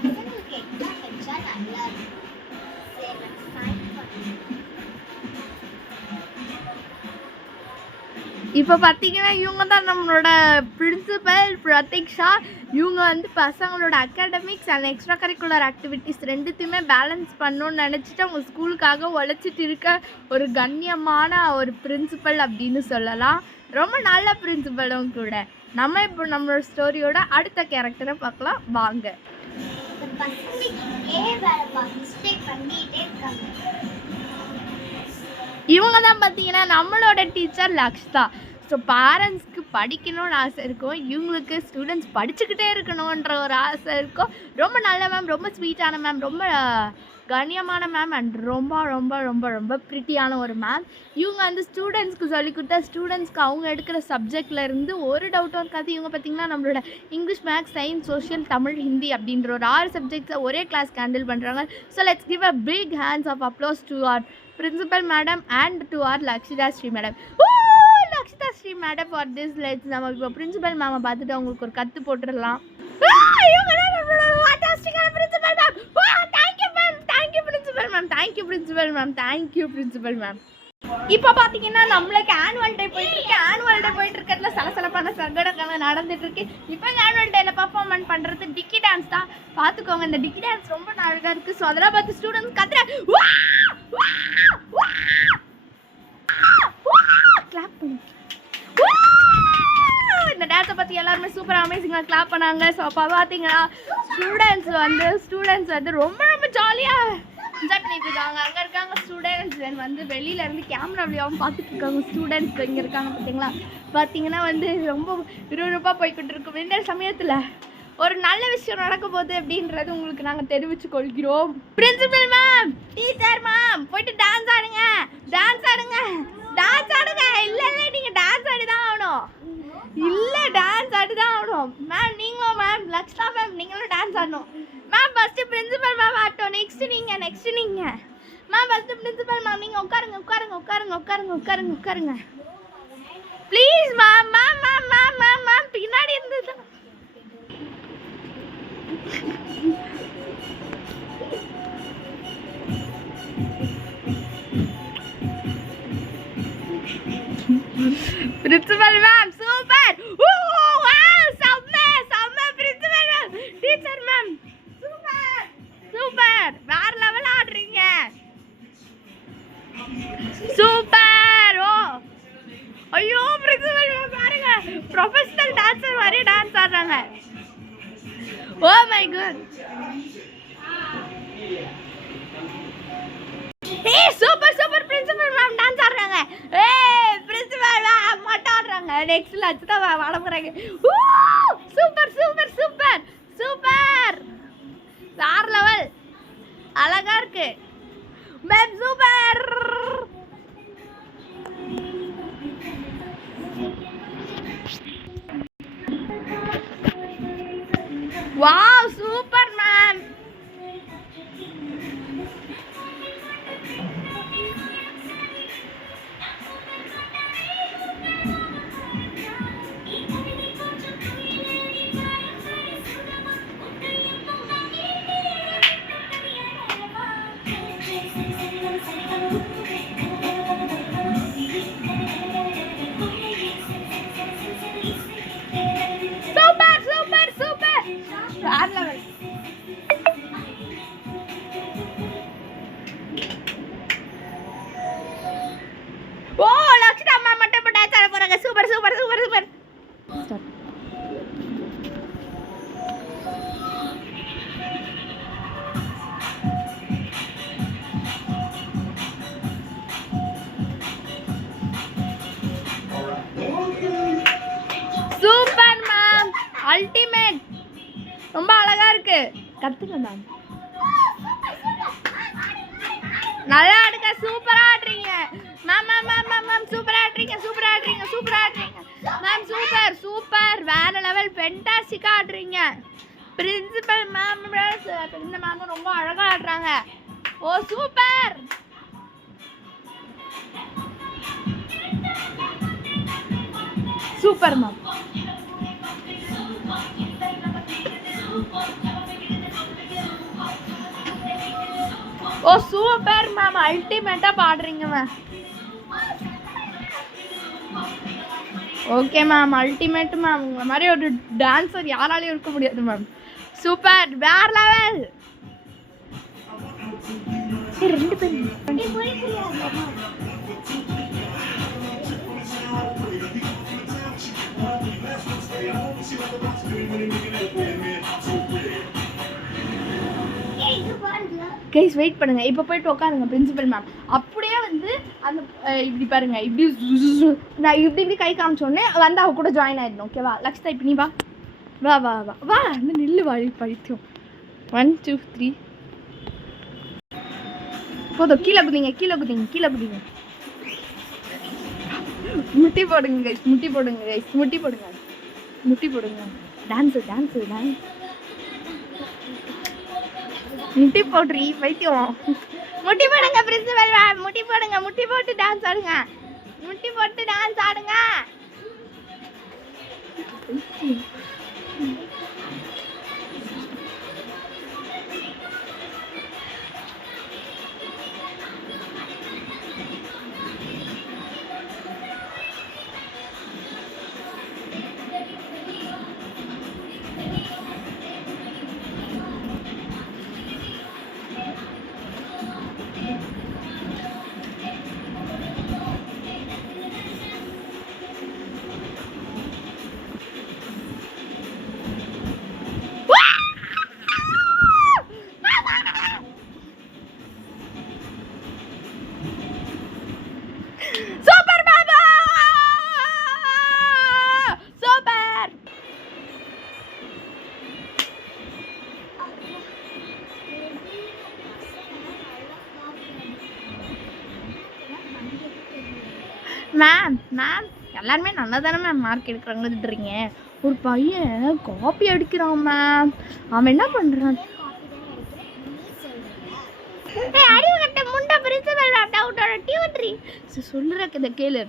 பசங்களுக்கு எக்ஸாம் வச்சா நல்லா இருக்கும். சரி நான் சைன் பண்ணுறேன். இப்போ பார்த்தீங்கன்னா இவங்க தான் நம்மளோட பிரின்சிபல் பிரதீக்ஷா. இவங்க வந்து பசங்களோட academics and extra curricular activities ரெண்டுத்தையுமே பேலன்ஸ் பண்ணணும்னு நினச்சிட்டு அவங்க ஸ்கூலுக்காக உழைச்சிட்டு இருக்க ஒரு கண்ணியமான ஒரு பிரின்சிபல் அப்படின்னு சொல்லலாம். ரொம்ப நல்ல பிரின்சிபலும் கூட. நம்ம இப்போ நம்மளோட ஸ்டோரியோட அடுத்த கேரக்டரை பார்க்கலாம் வாங்க. இந்த பசங்க இதே வேலை மிஸ்டேக் பண்ணிகிட்டே இருக்காங்க. இவங்க தான் பார்த்தீங்கன்னா நம்மளோட டீச்சர் லக்ஷ்தா. ஸோ பேரண்ட்ஸ்க்கு படிக்கணும்னு ஆசை இருக்கும், இவங்களுக்கு ஸ்டூடெண்ட்ஸ் படிச்சுக்கிட்டே இருக்கணுன்ற ஒரு ஆசை இருக்கும். ரொம்ப நல்ல மேம், ரொம்ப ஸ்வீட்டான மேம், ரொம்ப கண்ணியமான மேம் அண்ட் ரொம்ப ரொம்ப ரொம்ப ரொம்ப ப்ரிட்டியான ஒரு மேம். இவங்க வந்து ஸ்டூடெண்ட்ஸ்க்கு சொல்லிக் கொடுத்தா ஸ்டூடெண்ட்ஸ்க்கு அவங்க எடுக்கிற சப்ஜெக்ட்லேருந்து ஒரு டவுட்டும் இருக்காது. இவங்க பார்த்திங்கன்னா நம்மளோட English, maths, science, social, Tamil, Hindi அப்படின்ற ஒரு 6 சப்ஜெக்ட்ஸை ஒரே கிளாஸ்க்கு ஹேண்டில் பண்ணுறாங்க. So let's give a big hands of applause to our principal madam and to our Lakshita Sri madam. Lakshita Sri madam for this. Let's நம்ம இப்போ பிரின்சிபல் மேமை பார்த்துட்டு அவங்களுக்கு ஒரு கத்து போட்டுடலாம். Principal ma'am. இப்போ பார்த்தீங்கன்னா நம்மளுக்கு ஆனுவல் டே போயிட்டு இருக்கிறதுல சலசலப்பான சங்கடங்கள் நடந்துட்டு இருக்கு. இப்போ ஆனுவல் டேல பர்ஃபார்மன்ஸ் பண்றது டிக்கி டான்ஸ் தான். பார்த்துக்கோங்க, இந்த டிக்கி டான்ஸ் ரொம்ப அழகா இருக்கு. ஸோ அதெல்லாம் பார்த்து ஸ்டூடெண்ட்ஸ் கத்துறாங்க. கிளாப் பண்ணு. இந்த டான்ஸை பற்றி எல்லாருமே சூப்பராக அமேசிங்காக கிளாப் பண்ணாங்க. ஸோ அப்போ பார்த்தீங்கன்னா ஸ்டூடெண்ட்ஸ் வந்து ரொம்ப ரொம்ப ஜாலியாக என்ஜாய் பண்ணிட்டு இருக்காங்க. அங்கே இருக்காங்க ஸ்டூடெண்ட்ஸ் வந்து வெளியிலேருந்து கேமரா வழியாகவும் பார்த்துட்டு இருக்காங்க. ஸ்டூடெண்ட்ஸ் இங்கே இருக்காங்க பார்த்தீங்கன்னா வந்து ரொம்ப விறுவிறுப்பாக போய்கிட்டு இருக்கும். இந்த சமயத்தில் ஒரு நல்ல விஷயம் நடக்க போகுது அப்படின்றது உங்களுக்கு நாங்கள் தெரிவித்து கொள்கிறோம். பிரின்சிபல் மேம், டீச்சர் மேம், போயிட்டு டான்ஸ் ஆடுங்க. இல்லை நீங்கள் டான்ஸ் ஆடி தான் ஆகணும். மேம் நீங்களும் மேம் லக்ஷ்தா மேம் நீங்களும் டான்ஸ் ஆடணும். மேம் ஃபஸ்ட்டு பிரின்சிபல் மேம் ஆட்டோம், நெக்ஸ்ட் நீங்கள் மேம் ஃபஸ்ட்டு பிரின்சிபல் மேம் நீங்கள் உட்காருங்க ப்ளீஸ் மேம். மேம் பின்னாடி இருந்தது பிரின்சிபல் மேம் சூப்பர். செம்ம principal ma'am. Teacher ma'am super வேற லெவல் ஆடுறீங்க. சூப்பர். ஐயோ பிரின்சிபல் மேம் பாருங்க, ப்ரொஃபஷனல் டான்சர் மாதிரி டான்ஸ் ஆடுறாங்க. Oh my God. Super principal ma'am dance ஆடுறாங்க. பிரின்சிபல் மேம் மட்டும் ஆடுறாங்க. நெக்ஸ்ட் லட்சம் தான் ஆட போறாங்க. சூப்பர் வேற லெவல் அழகா இருக்கு ma'am. Super. Wow super ma'am. வேற லெவல். ஓ லக்ஷ்மி அம்மா மட்டும் இப்போ டான்ஸ் ஆட போறாங்க. Super super ma'am, ultimate. ரொம்ப அழகா இருக்கு. கத்துங்க மேம். நல்லா ஆடுங்க, சூப்பரா ஆடுறீங்க மேம். சூப்பரா ஆடுறீங்க மேம். சூப்பர் வேற லெவல், ஃபென்டாஸ்டிக்கா ஆடுறீங்க. பிரின்சிபல் மேம் இந்த மேம் ரொம்ப அழகா ஆடுறாங்க. Oh super. Super ma'am. Oh super ma'am, அல்டிமேட்டா பாடுறீங்க ma'am. Okay ma'am, ultimate ma'am. உங்களை மாதிரி ஒரு டான்ஸர் யாராலையும் இருக்க முடியாது மேம். சூப்பர், வேற லெவல். ரெண்டு பேரும் கைஸ் வெயிட் பண்ணுங்க. இப்போ போயிட்டு உட்காருங்க பிரின்சிபல் மேம். அப்படியே வந்து அந்த இப்படி பாருங்க, இப்படி நான் இப்படி கை காமிச்சோடனே வந்து அவ கூட ஜாயின் ஆயிடணும். ஓகேவா லக்ஷ்தா? இப்போ நீ வா வா வா வா வா அந்த நில்லு வாழி பழித்தோம். 1 2 3 போதும். கீழே குதிங்க, கீழே குதிங்க, கீழே குதிங்க. முட்டி போடுங்க கைஸ், முட்டி போடுங்க கைஸ், முட்டி போடுங்க, முட்டி போடுங்க. Dance dance dance. முட்டி போடுறீ பைத்தியம். முட்டி போடுங்க பிரின்சிபல் மேம், முட்டி போடுங்க. முட்டி போட்டு டான்ஸ் ஆடுங்க, முட்டி போட்டு டான்ஸ் ஆடுங்க. மேம் மேம் எல்லாருமே நல்லா தானே மேம் மார்க் எடுக்கிறாங்கன்றீங்க. ஒரு பையன் காப்பி அடிக்கிறான் மேம். அவன் என்ன பண்ணுறான்? அறிவு கட்ட முண்டை பிரின்சிபல் டவுட்டோட டியூட்ரி. சொல்கிறத கேளு.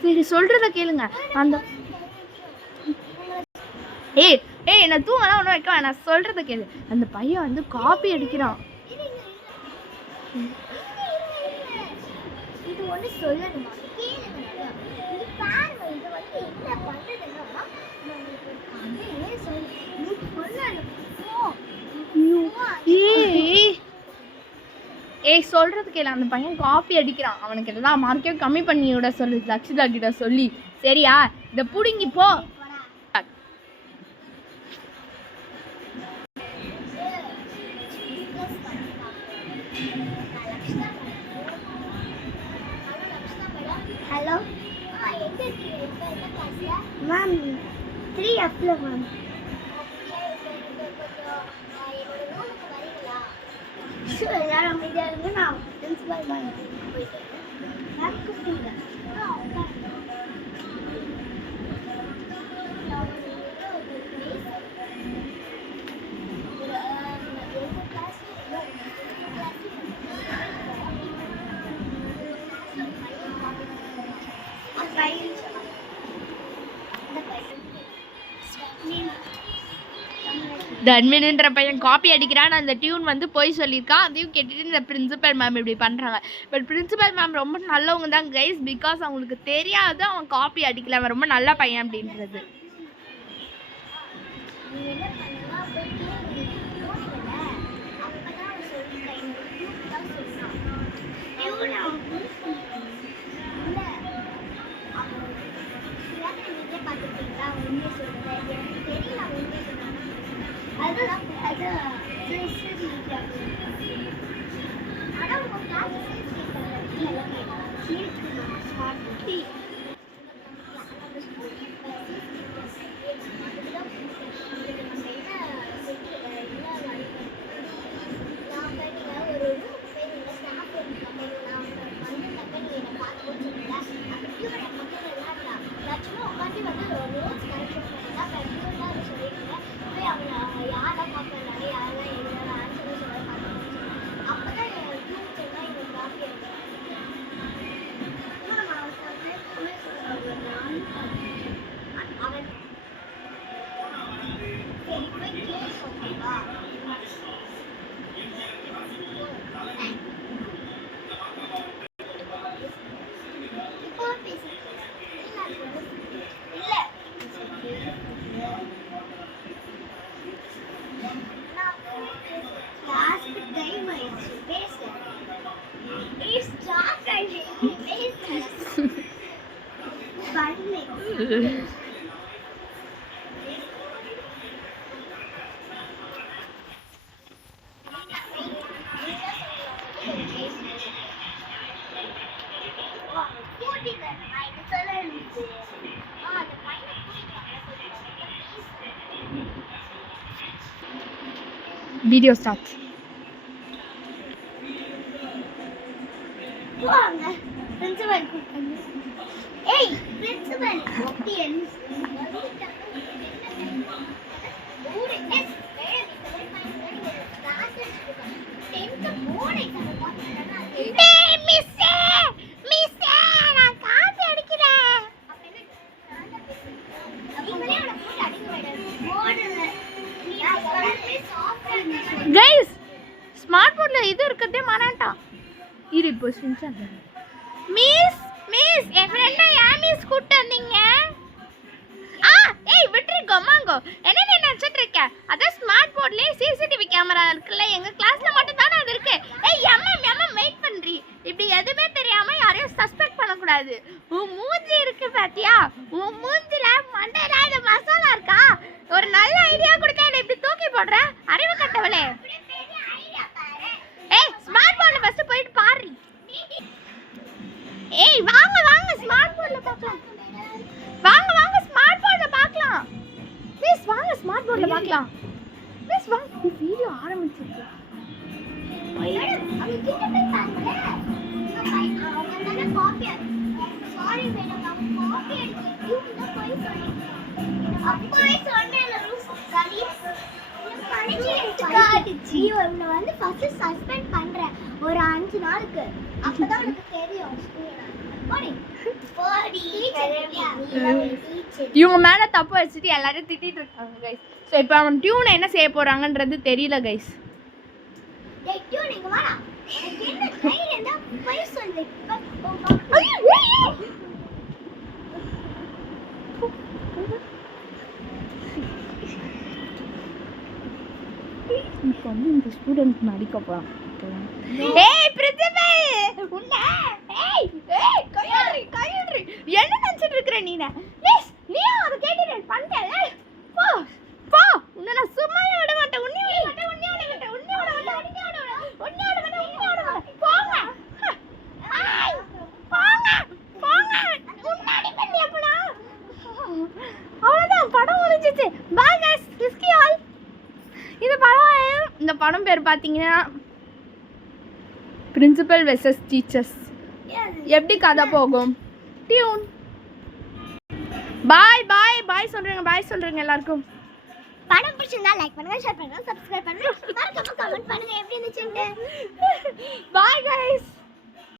சரி சொல்கிறத கேளுங்க. அந்த ஏய் ஏய் நான் தூங்கலாம் ஒன்றும் வைக்க நான் சொல்கிறத கேளு. அந்த பையன் வந்து காப்பி அடிக்கிறான். இது ஒன்று சொல்லணுமா? கேளுங்க. இது பாருங்க, இது வந்து என்ன பண்ணுதுன்னா ஏய் சொல்றது கேளு. அந்த பையன் காப்பி அடிக்கிறான். அவனுக்கு எல்லாம் மார்க்கே கம்மி பண்ணி விட சொல்லு லக்ஷிதா கிட்ட சொல்லி. சரியா? இதை புடுங்கி போ. ஹலோ மேம், 3Fல மேம். எல்லாரும் அமைதியாக இருந்து நான் பிரின்சிபல் மேம் போயிட்டேன். மேம் கூப்பிடுங்க. தன்மின்ற பையன் காப்பி அடிக்கிறான்னு அந்த டியூன் வந்து போய் சொல்லியிருக்கான். அதையும் கேட்டுட்டு இந்த பிரின்சிபல் மேம் இப்படி பண்ணுறாங்க. பட் பிரின்சிபல் மேம் ரொம்ப நல்லவங்க தான் கைஸ். பிகாஸ் அவங்களுக்கு தெரியாது அவன் காப்பி அடிக்கல, அவன் ரொம்ப நல்ல பையன் அப்படின்றது. Video start. வாங்க பிரின்சிபல் கூப்பிட்டாங்க. ஏய் பிரின்சிபல் கூப்பிட்டு என்ன ஊரே எஸ் மேடம் இந்த கிளாஸ் எடுத்துக்கோ 10th போர்டு எக்ஸாம் பார்த்தா ஏய் மிஸ் நான் காசு அடிக்கிறேன். நீங்களே அவளை போட்டு அடிக்க மேடம் போர்டுல நீ சொல்றே சாஃப்ட்வேர் கைஸ் ஸ்மார்ட் போர்ட்ல இது இருக்கதே மறந்துட்டான். இரு இப்போ சின்சான் மிஸ் என் ஃப்ரெண்டை ஏன் மிஸ் கூப்பிட்டு வந்தீங்க? ஏய் விட்டுருக்கோ மாங்கோ என்ன நீ நினச்சிட்டு இருக்க? அதான் ஸ்மார்ட் போர்ட்லேயே சிசிடிவி கேமரா இருக்குல்ல, எங்கள் கிளாஸில் மட்டும் தானே அது இருக்கு. ஏய் எம்எம் வெயிட் பண்ணுறி, இப்படி எதுவுமே தெரியாமல் யாரையும் சஸ்பெக்ட் பண்ணக்கூடாது. உன் மூஞ்சி இருக்கு பாத்தியா, உன் மூஞ்சில மண்டையில இந்த மசாலா இருக்கா? ஒரு நல்ல ஐடியா கொடுத்தா என்ன இப்படி தூக்கி போடுற அறிவு கட்டவளே. ஏய் ஸ்மார்ட் போர்ட்ல ஃபர்ஸ்ட் போயிட்டு பாரு. ஏய் வாங்க ஸ்மார்ட் போர்ட்ல பார்க்கலாம். வாங்க ஸ்மார்ட் போர்ட்ல பார்க்கலாம். ப்ளீஸ் வாங்க ஸ்மார்ட் போர்ட்ல பார்க்கலாம். ப்ளீஸ் வாங்க, இந்த வீடியோ ஆரம்பிச்சிருக்கு. அவங்க கிட்ட போய் பாருங்க. அவங்க தான காப்பி. சாரி மேடம் அவங்க காப்பி எடுத்து இவங்க போய் சொல்லிட்டாங்க. அப்போவே சொன்னேன்ல ரூல்ஸ் சரி. காடிச்சி இவனை வந்து ஃபர்ஸ்ட் சஸ்பெண்ட் பண்றேன் ஒரு 5 நாளுக்கு. அப்பதான் உனக்கு தெரியும். இவங்க மேல தப்பு வச்சுட்டு எல்லாரும் திட்டிட்டு இருக்காங்க கைஸ். ஸோ இப்போ அவன் டியூனை என்ன செய்ய போறாங்கன்றது தெரியல கைஸ். இப்போ வந்து இந்த ஸ்டூடெண்ட் நடிக்க போறான். ஏய் பிரின்சிபல் உன்ன ஏய் கையெடு என்ன நினைச்சிட்டு இருக்கற நீனே? ப்ளீஸ் நீ அத கேட்டிரே பண்ணல. போ உன்னை நான் சும்மாவே விட மாட்டேன். உன்னை விட மாட்டேன். போங்க முன்னாடி பண்ணி அப்படா. அவ்வளவுதான் படம் முடிஞ்சிச்சு. By guys risky all. இந்த படம் பேர் பார்த்தீங்கன்னா பிரின்சிபல் வெர்சஸ் டீச்சர்ஸ். எப்படி கதை போகும்? டியூன். பாய் சொல்றேங்க எல்லாருக்கும். படம் பிடிச்சிருந்தா லைக் பண்ணுங்க, ஷேர் பண்ணுங்க, சப்ஸ்கிரைப் பண்ணுங்க, மறக்காம கமெண்ட் பண்ணுங்க எப்படி இருந்துச்சுன்னு. பாய் गाइस.